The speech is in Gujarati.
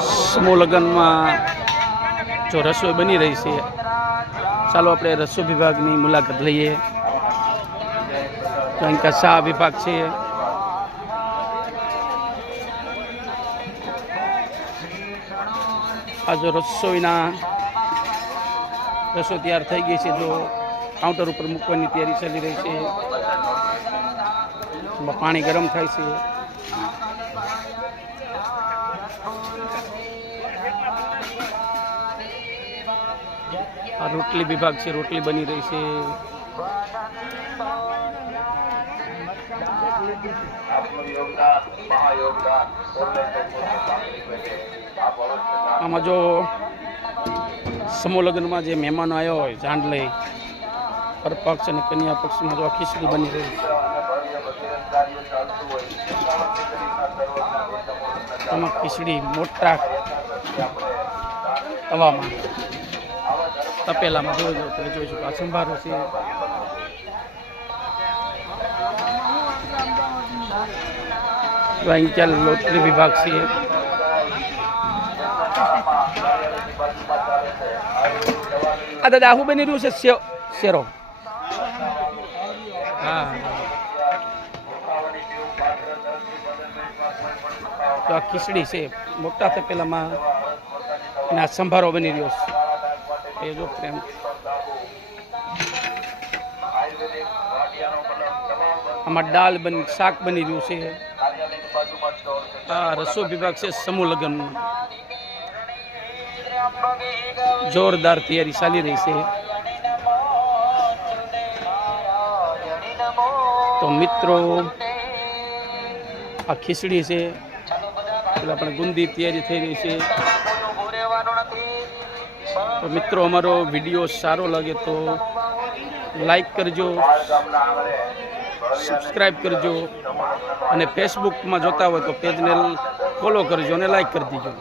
સમૂહ લગ્નમાં જો રસોઈ બની રહી છે, ચાલો આપણે રસોઈ વિભાગની મુલાકાત લઈએ. તો અહીં કા શાહ વિભાગ છે. આ જો રસોઈ તૈયાર થઈ ગઈ છે. જો કાઉન્ટર ઉપર મૂકવાની તૈયારી ચાલી રહી છે. પાણી ગરમ થાય છે. આ રોટલી વિભાગ છે, રોટલી બની રહી છે. આમાં જો સમૂહ લગ્નમાં જે મહેમાનો આવ્યા હોય જાંડ લઈ, પરપક્ષ અને કન્યા પક્ષમાં જો ખીચડી બની રહી છે. આમાં ખીચડી મોટા તવામાં તપેલામાં જોઈશું. આ સંભારો છે. અહીં ચાલ લોટરી વિભાગ છે. આ દાદા શું બની રહ્યું છે? શેરો. હા, તો આ ખીચડી છે મોટા તપેલામાં, અને આ સંભારો બની રહ્યો છે. એ જો પ્રેમ. આમાં દાળ શાક બની રહ્યું છે. આ રસોઈ વિભાગ છે સમૂહ લગ્ન. જોરદાર તૈયારી ચાલી રહી છે. તો મિત્રો આ ખીચડી છે, આપણે ગુંદી તૈયારી થઈ રહી છે. તો મિત્રો અમારો વિડીયો સારો લાગે તો લાઈક કરજો, સબસ્ક્રાઈબ કરજો, અને ફેસબુકમાં જોતા હોય તો પેજને ફોલો કરજો અને લાઈક કરી દીજો.